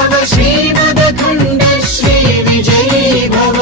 भव श्रीमदखण्ड श्री विजयी भव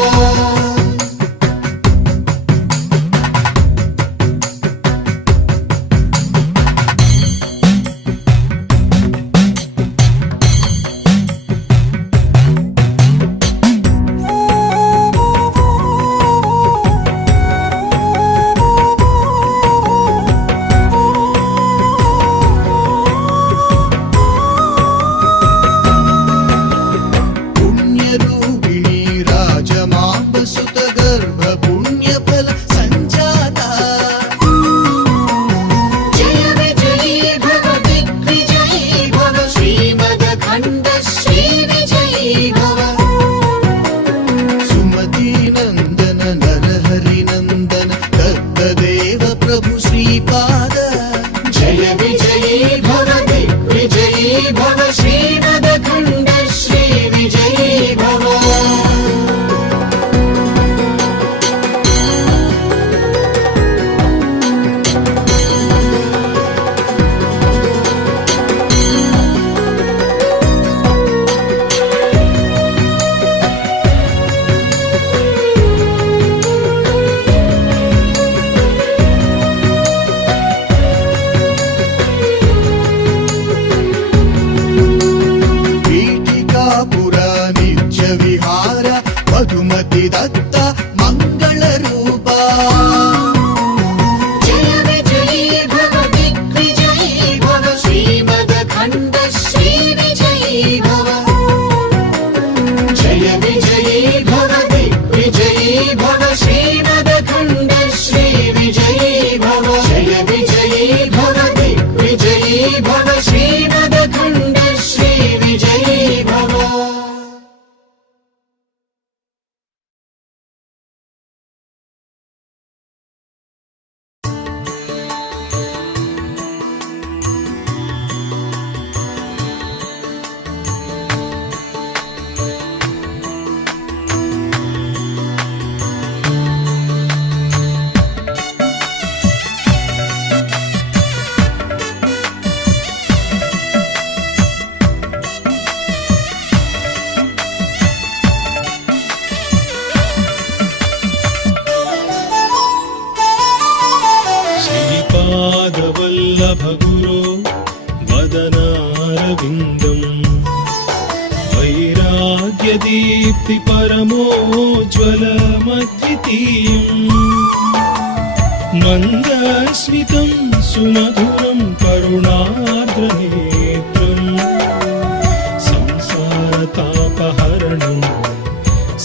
मधुमति दत्त मंगल रूपा जय विजयी भव दिग्विजयी भव श्रीमदखण्ड श्री विजयी भव जय विजयी भव दिग्विजयी भव श्रीमदखण्ड श्री विजयी भव जय विजयी भव दिग्विजयी भव श्रीमदखण्ड श्री विजयी भव श्रीपादवल्लभ गुरो वदनारविन्दम् वैराग्यदीप्ति परमोज्ज्वलमद्वितीयम् मन्दस्मितं सुमधुरं करुणार्द्रनेत्रम् संसारतापहरणं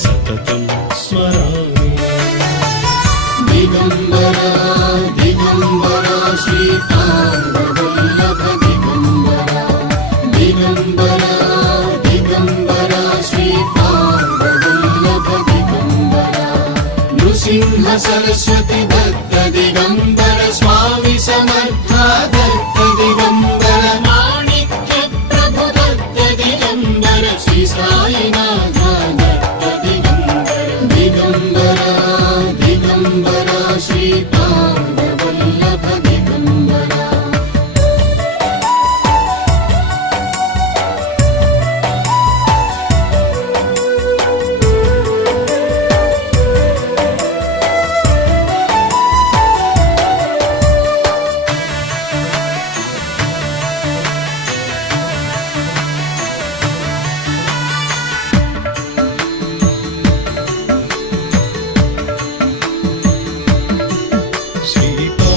सततं स्मरामि दिगम्बरा दिगम्बरा श्रीपादवल्लभ दिगम्बरा दिगम्बरा दिगम्बरा श्रीपादवल्लभ दिगम्बरा नृसिंह सरस्वती दत्त दिगम्बर स्वामी समर्था दत्त दिगम्बर माणिक्य प्रभु दत्त दिगम्बर श्री साईनाथ दत्त दिगम्बर दिगम्बरा दिगम्बरा श्रीपादवल्लभ दिगम्बरा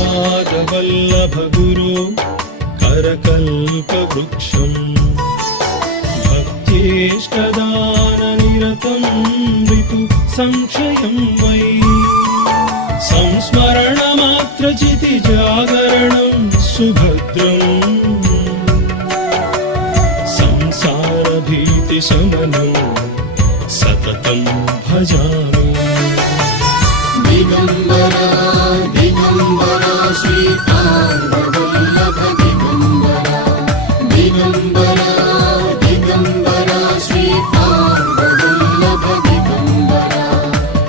श्रीपादवल्लभ गुरो करकल्पवृक्षम् भक्त्येष्टदाननिरतं ऋतु संक्षयं वै संस्मरणमात्रचितिजागरणं सुभद्रम् संसारभीतिशमनं सततं भजामि दिगम्बरा दिगम्बरा श्रीपादवल्लभ दिगम्बरा दिगम्बरा दिगम्बरा श्रीपादवल्लभ दिगम्बरा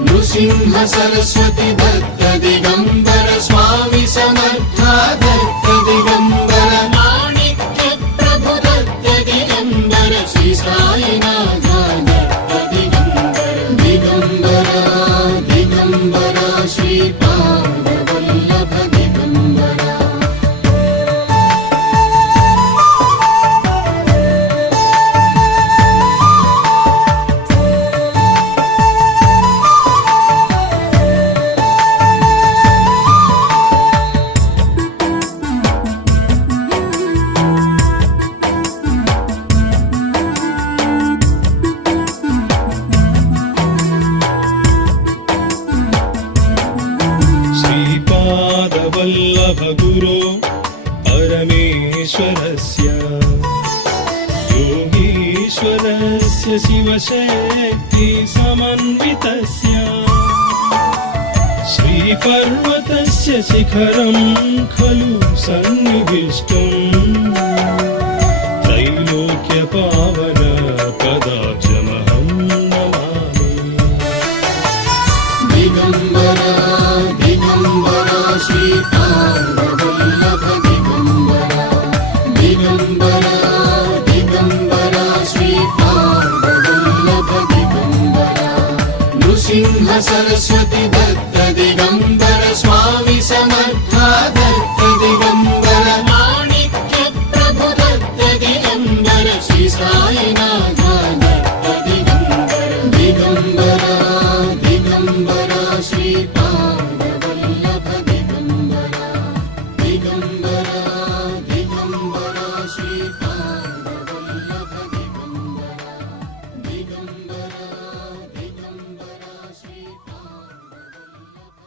नृसिंह सरस्वती दत्त दिगम्बर स्वामी समर्था दत्त दिगम्बर माणिक्य प्रभु दत्त दिगम्बर श्री साई दिगम्बरस्य शिवशक्ति समन्वितस्य श्रीपर्वतस्य शिखरं खलु सन्निविष्टम् त्रैलोक्यपावन पदाब्जमहं नमामि। दिगम्बरा दिगम्बरा श्रीपादवल्लभ दिगम्बरा दिगम्बरा दिगम्बरा श्रीपादवल्लभ दिगम्बरा नृसिंह सरस्वती दत्त दिगम्बर स्वामी समर्था दत्त दिगम्बर माणिक्य प्रभु दत्त दिगम्बर श्री साईनाथ दत्त दिगम्बर दिगम्बरा दिगम्बरा श्रीपादवल्लभ दिगम्बरा दिगम्बरा दिगम्बरा श्रीपादवल्लभ दिगम्बरा दिगम्बरा दिगम्बरा श्रीपादवल्लभ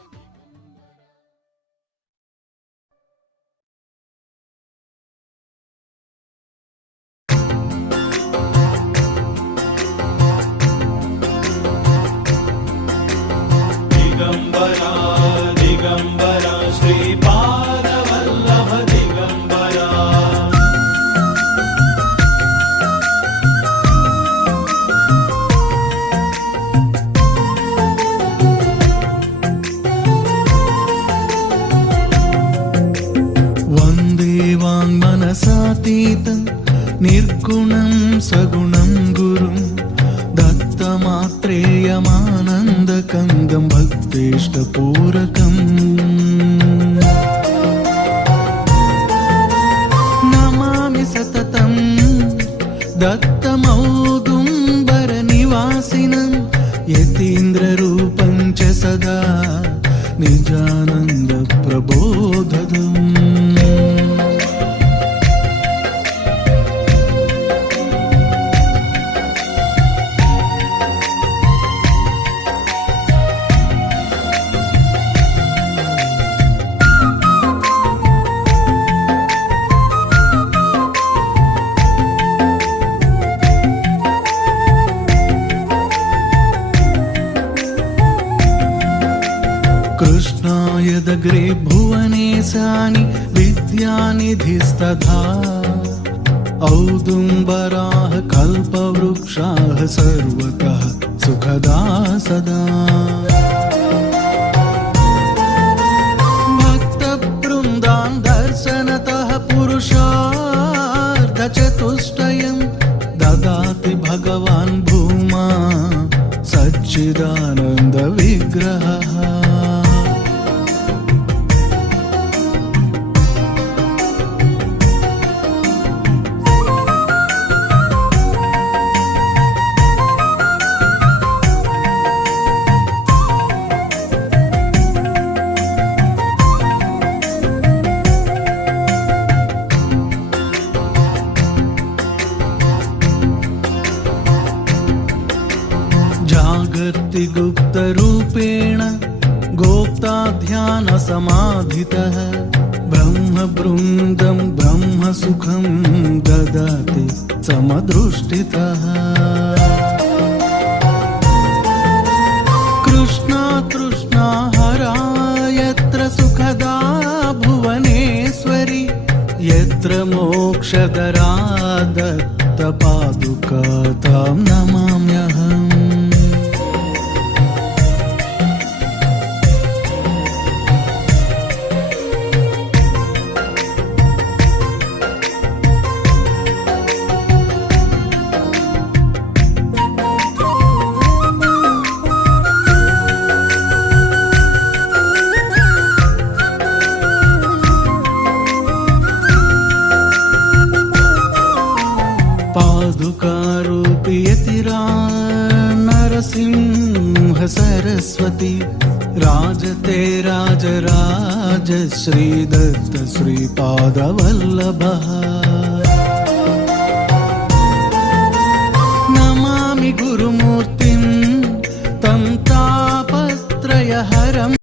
दिगम्बरा दिगम्बरा श्रीपादवल्लभ दिगम्बरा वन्दे वाङ्मनसातीतं निर्गुणं सगुणं गुरुं दत्तमात्रेयमानन्दकन्दं भक्तेष्टपूरकम् नमामि सततं दत्तमौदुम्बरनिवासिनं यतीन्द्ररूपं च सदा निजानन्दप्रबोधदम् कृष्णायदग्रे भुवनेशानि विद्यानिधिस्तथा औदुम्बराः कल्पवृक्षाः सर्वतः सुखदा सदा भक्तवृन्दान् दर्शनतः पुरुषार्थचतुष्टयं ददाति भगवान् भूमा सच्चिदानन्दविग्रहः गुप्तरूपेण गोप्ता ध्यानसमाधितः ब्रह्मवृन्दं ब्रह्मसुखं ददाति समदृष्टितः कृष्णा तृष्णा हरा यत्र सुखदा भुवनेश्वरी यत्र मोक्षदरा दत्तपादुका तां नमाम्यहम् नरसिंह सरस्वती राजते राजराज श्रीदत्त श्रीपादवल्लभः नमामि गुरुमूर्तिं तं तापत्रयहरम्